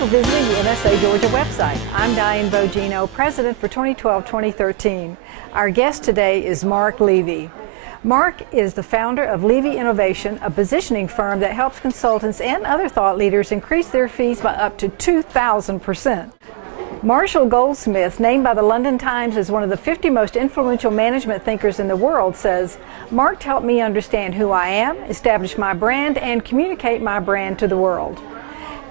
for visiting the NSA Georgia website. I'm Diane Bogino, President for 2012-2013. Our guest today is Mark Levy. Mark is the founder of Levy Innovation, a positioning firm that helps consultants and other thought leaders increase their fees by up to 2,000%. Marshall Goldsmith, named by the London Times as one of the 50 most influential management thinkers in the world, says, "Mark helped me understand who I am, establish my brand, and communicate my brand to the world."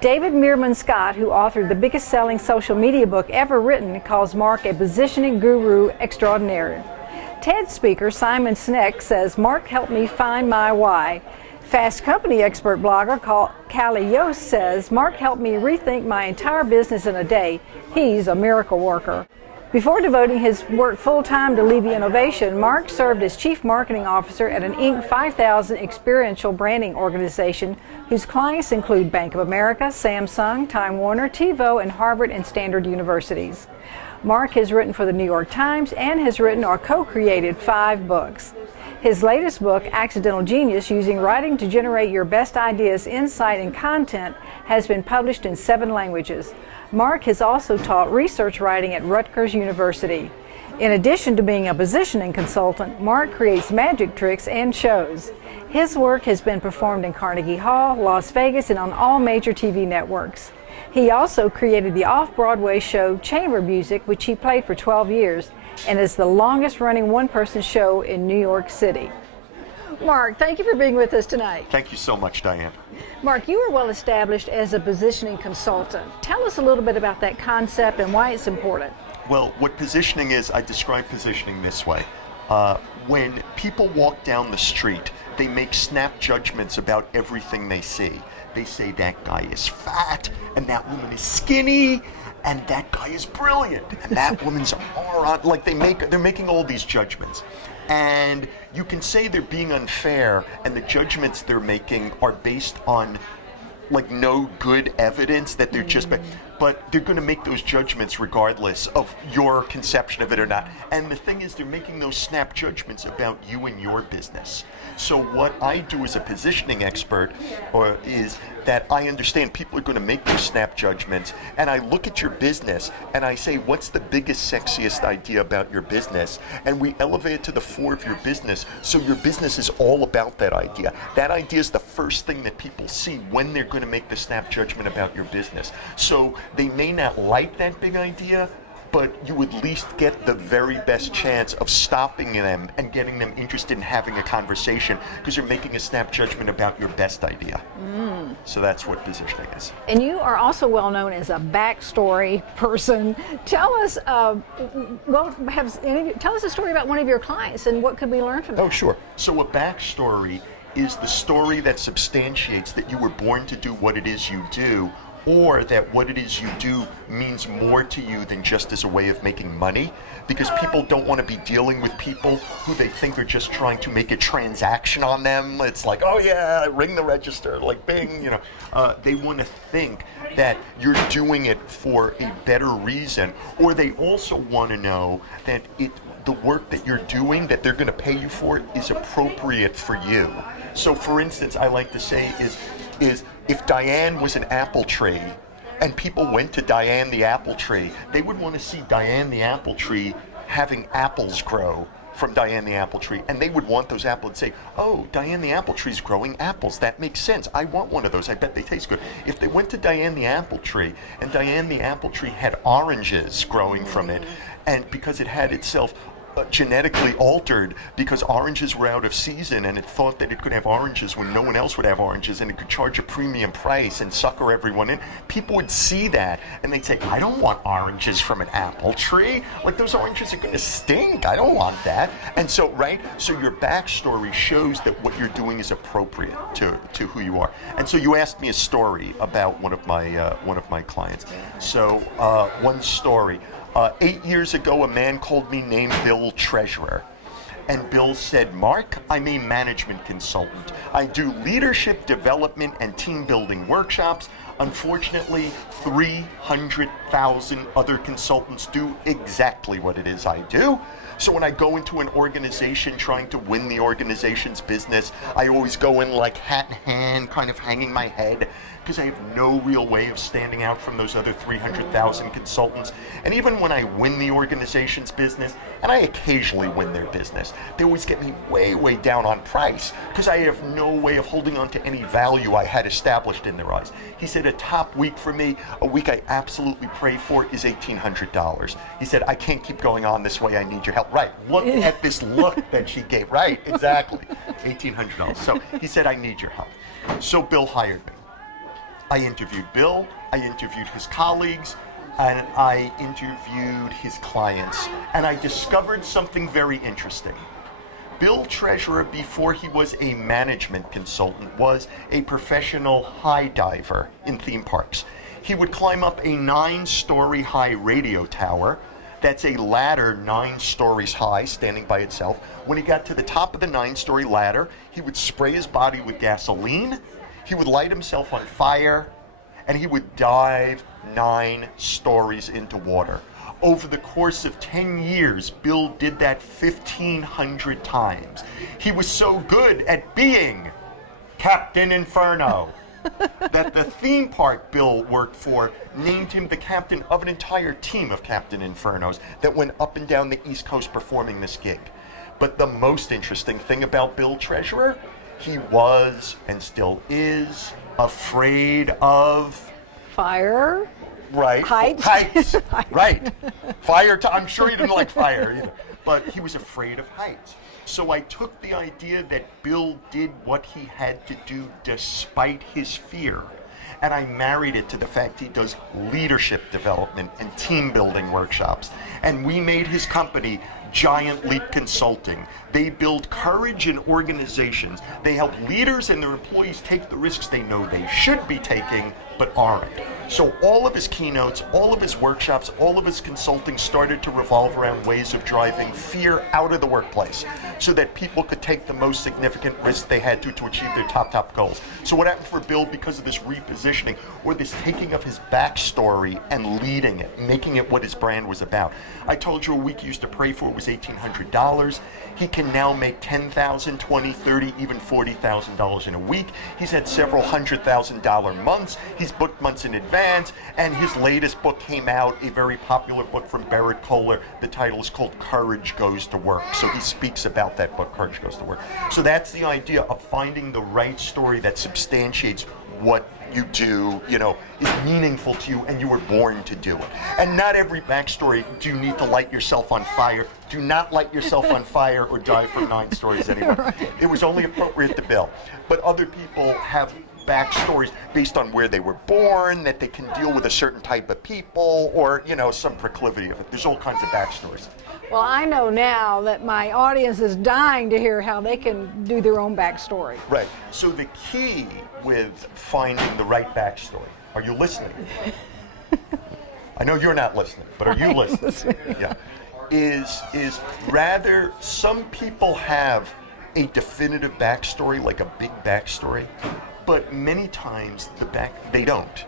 David Meerman Scott, who authored the biggest selling social media book ever written, calls Mark a positioning guru extraordinaire. TED speaker Simon Sinek says, "Mark helped me find my why." Fast Company expert blogger Callie Yost says, "Mark helped me rethink my entire business in a day. He's a miracle worker." Before devoting his work full-time to Levy Innovation, Mark served as Chief Marketing Officer at an Inc. 5000 experiential branding organization whose clients include Bank of America, Samsung, Time Warner, TiVo, and Harvard and Stanford universities. Mark has written for the New York Times and has written or co-created 5 books. His latest book, Accidental Genius, Using Writing to Generate Your Best Ideas, Insight, and Content, has been published in 7 languages. Mark has also taught research writing at Rutgers University. In addition to being a positioning consultant, Mark creates magic tricks and shows. His work has been performed in Carnegie Hall, Las Vegas, and on all major TV networks. He also created the off-Broadway show Chamber Music, which he played for 12 years, and is the longest-running one-person show in New York City. Mark, thank you for being with us tonight. Thank you so much, Diane. Mark, you are well established as a positioning consultant. Tell us a little bit about that concept and why it's important. Well, what positioning is, I describe positioning this way. When people walk down the street, they make snap judgments about everything they see. They say that guy is fat, and that woman is skinny, and that guy is brilliant, and that woman's aura. Like they're making all these judgments. And you can say they're being unfair, and the judgments they're making are based on like no good evidence that they're just, but they're going to make those judgments regardless of your conception of it or not. And the thing is, they're making those snap judgments about you and your business. So what I do as a positioning expert is that I understand people are going to make those snap judgments, and I look at your business and I say, what's the biggest, sexiest idea about your business? And we elevate it to the fore of your business, so your business is all about that idea. That idea is the first thing that people see when they're going to make the snap judgment about your business. So they may not like that big idea, but you at least get the very best chance of stopping them and getting them interested in having a conversation, because you're making a snap judgment about your best idea. So that's what positioning is. And you are also well known as a backstory person. Tell us, tell us a story about one of your clients and what could we learn from that? Oh, sure. So a backstory is the story that substantiates that you were born to do what it is you do, or that what it is you do means more to you than just as a way of making money, because people don't want to be dealing with people who they think are just trying to make a transaction on them. It's like, oh yeah, ring the register, like bing, you know. They want to think that you're doing it for a better reason, or they also want to know that the work that you're doing, that they're going to pay you for, is appropriate for you. So for instance, I like to say is if Diane was an apple tree and people went to Diane the apple tree, they would want to see Diane the apple tree having apples grow from Diane the apple tree, and they would want those apples and say, oh, Diane the apple tree's growing apples. That makes sense. I want one of those. I bet they taste good. If they went to Diane the apple tree and Diane the apple tree had oranges growing from it, and because it had itself genetically altered because oranges were out of season, and it thought that it could have oranges when no one else would have oranges, and it could charge a premium price and sucker everyone in. People would see that and they'd say, I don't want oranges from an apple tree. Like, those oranges are going to stink. I don't want that. And so, right? So your backstory shows that what you're doing is appropriate to who you are. And so you asked me a story about one of my clients. So one story. 8 years ago, a man called me named Bill Treasurer. And Bill said, Mark, I'm a management consultant. I do leadership development and team building workshops. Unfortunately, 300,000 other consultants do exactly what it is I do. So when I go into an organization trying to win the organization's business, I always go in like hat in hand, kind of hanging my head, because I have no real way of standing out from those other 300,000 consultants. And even when I win the organization's business, and I occasionally win their business, they always get me way, way down on price, because I have no way of holding on to any value I had established in their eyes. He said a top week for me, a week I absolutely pray for, is $1,800. He said, I can't keep going on this way, I need your help. Right, look at this look that she gave. Right, exactly, $1,800. So he said, I need your help. So Bill hired me. I interviewed Bill, I interviewed his colleagues, and I interviewed his clients, and I discovered something very interesting. Bill Treasurer, before he was a management consultant, was a professional high diver in theme parks. He would climb up a 9-story high radio tower. That's a ladder 9 stories high, standing by itself. When he got to the top of the 9-story ladder, he would spray his body with gasoline, he would light himself on fire, and he would dive 9 stories into water. Over the course of 10 years, Bill did that 1,500 times. He was so good at being Captain Inferno that the theme park Bill worked for named him the captain of an entire team of Captain Infernos that went up and down the East Coast performing this gig. But the most interesting thing about Bill Treasurer, he was and still is afraid of fire. Right. Heights. Heights. Right. Fire. I'm sure he didn't like fire either. But he was afraid of heights. So I took the idea that Bill did what he had to do despite his fear, and I married it to the fact he does leadership development and team building workshops. And we made his company Giant Leap Consulting. They build courage in organizations. They help leaders and their employees take the risks they know they should be taking but aren't. So all of his keynotes, all of his workshops, all of his consulting started to revolve around ways of driving fear out of the workplace so that people could take the most significant risks they had to achieve their top goals. So what happened for Bill, because of this repositioning or this taking of his backstory and leading it, making it what his brand was about. I told you a week he used to pray for was $1,800. He can now make $10,000, $20,000, $30,000, even $40,000 in a week. He's had several $100,000 months. He's booked months in advance, and his latest book came out, a very popular book from Barrett Kohler. The title is called Courage Goes to Work. So he speaks about that book, Courage Goes to Work. So that's the idea of finding the right story that substantiates what you do, is meaningful to you and you were born to do it. And not every backstory do you need to light yourself on fire. Do not light yourself on fire or dive from 9 stories anyway. Right. It was only appropriate to Bill. But other people have backstories based on where they were born, that they can deal with a certain type of people, or, some proclivity of it. There's all kinds of backstories. Well, I know now that my audience is dying to hear how they can do their own backstory. Right. So the key with finding the right backstory, are you listening? I know you're not listening, but are you listening? Yeah. Is rather, some people have a definitive backstory, like a big backstory, but many times they don't.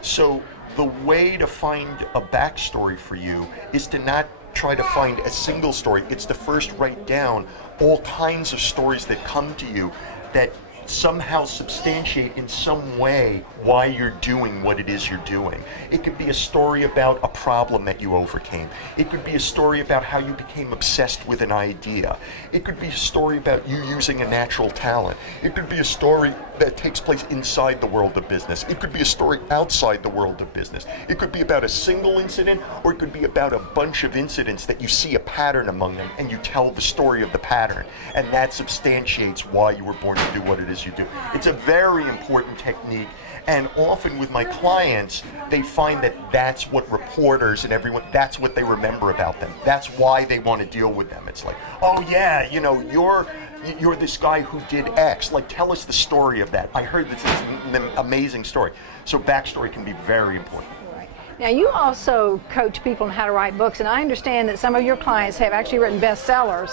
So the way to find a backstory for you is to not try to find a single story. It's to first write down all kinds of stories that come to you that somehow substantiate in some way why you're doing what it is you're doing. It could be a story about a problem that you overcame. It could be a story about how you became obsessed with an idea. It could be a story about you using a natural talent. It could be a story that takes place inside the world of business. It could be a story outside the world of business. It could be about a single incident, or it could be about a bunch of incidents that you see a pattern among them and you tell the story of the pattern, and that substantiates why you were born to do what it is you do. It's a very important technique, and often with my clients, they find that that's what reporters and everyone, that's what they remember about them. That's why they want to deal with them. It's like, oh yeah, you're this guy who did X. Like, tell us the story of that. I heard this is an amazing story. So backstory can be very important. Right. Now, you also coach people on how to write books, and I understand that some of your clients have actually written bestsellers.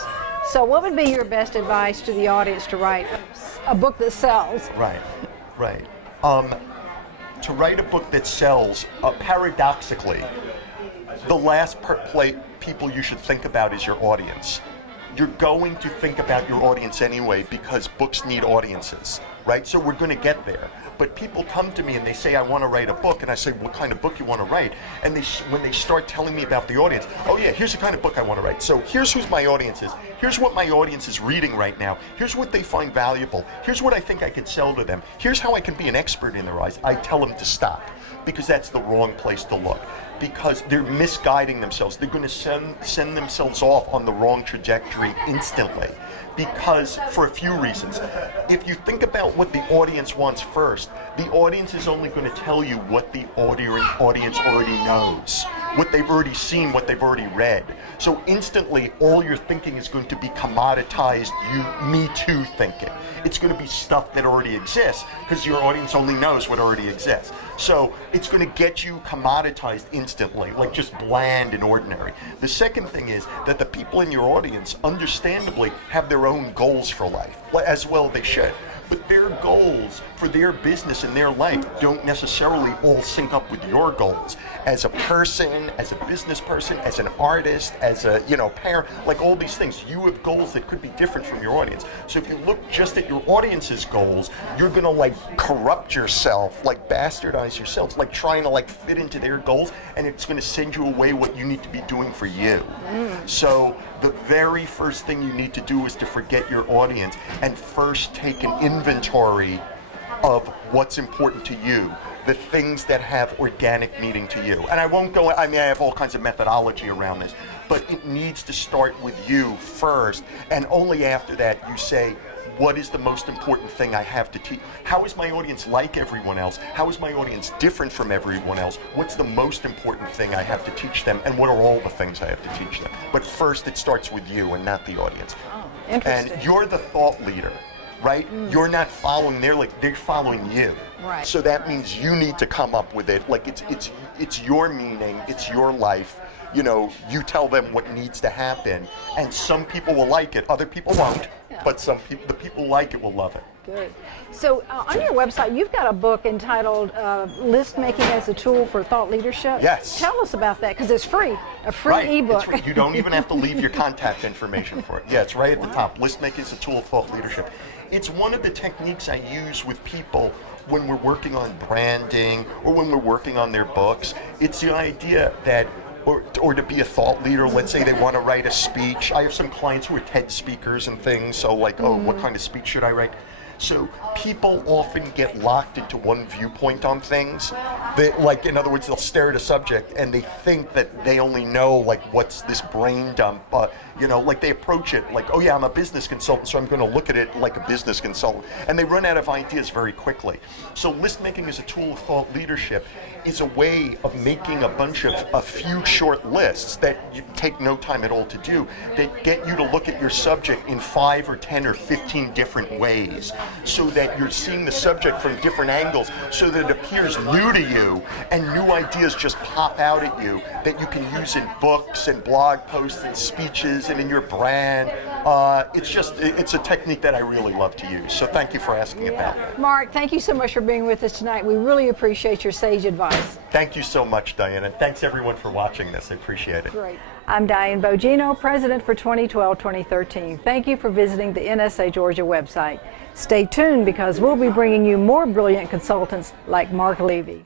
So what would be your best advice to the audience to write a book that sells? Right. to write a book that sells, paradoxically, the last people you should think about is your audience. You're going to think about your audience anyway because books need audiences, right? So we're going to get there. But people come to me and they say, I want to write a book, and I say, what kind of book you want to write? And when they start telling me about the audience, oh yeah, here's the kind of book I want to write. So here's who my audience is. Here's what my audience is reading right now. Here's what they find valuable. Here's what I think I could sell to them. Here's how I can be an expert in their eyes. I tell them to stop, because that's the wrong place to look. Because they're misguiding themselves. They're going to send themselves off on the wrong trajectory instantly. Because for a few reasons. If you think about what the audience wants first, the audience is only going to tell you what the audience already knows, what they've already seen, what they've already read. So instantly, all your thinking is going to be commoditized, me too thinking. It's going to be stuff that already exists, because your audience only knows what already exists. So it's going to get you commoditized instantly, like just bland and ordinary. The second thing is that the people in your audience, understandably, have their own goals for life, as well they should. But their goals for their business and their life don't necessarily all sync up with your goals. As a person, as a business person, as an artist, as a parent, like all these things, you have goals that could be different from your audience. So if you look just at your audience's goals, you're gonna corrupt yourself, bastardize yourself, trying to fit into their goals, and it's gonna send you away what you need to be doing for you. So the very first thing you need to do is to forget your audience and first take an inventory of what's important to you, the things that have organic meaning to you. And I won't go, I have all kinds of methodology around this, but it needs to start with you first, and only after that you say, what is the most important thing I have to teach? How is my audience like everyone else? How is my audience different from everyone else? What's the most important thing I have to teach them? And what are all the things I have to teach them? But first, it starts with you and not the audience. Oh, interesting. And you're the thought leader, right? You're not following they're following you. Right. So that means you need to come up with it. It's your meaning, it's your life. You tell them what needs to happen, and some people will like it, other people won't. Yeah. But the people who like it will love it. Good. So on your website, you've got a book entitled List Making as a Tool for Thought Leadership. Yes. Tell us about that, because it's free, a free Right. ebook. It's free. You don't even have to leave your contact information for it. Yeah, it's right at the top. List Making as a Tool of Thought Leadership. It's one of the techniques I use with people when we're working on branding or when we're working on their books. It's the idea that or to be a thought leader. Let's say they want to write a speech. I have some clients who are TED speakers and things, so what kind of speech should I write? So people often get locked into one viewpoint on things. In other words, they'll stare at a subject and they think that they only know what's this brain dump. They approach it oh yeah, I'm a business consultant, so I'm going to look at it like a business consultant. And they run out of ideas very quickly. So list making as a tool of thought leadership is a way of making a few short lists that you take no time at all to do, that get you to look at your subject in 5 or 10 or 15 different ways, so that you're seeing the subject from different angles, so that it appears new to you and new ideas just pop out at you that you can use in books and blog posts and speeches and in your brand. It's a technique that I really love to use. So thank you for asking about that. Mark, thank you so much for being with us tonight. We really appreciate your sage advice. Thank you so much, Diane, and thanks everyone for watching this. I appreciate it. Great. I'm Diane Bogino, President for 2012-2013. Thank you for visiting the NSA Georgia website. Stay tuned, because we'll be bringing you more brilliant consultants like Mark Levy.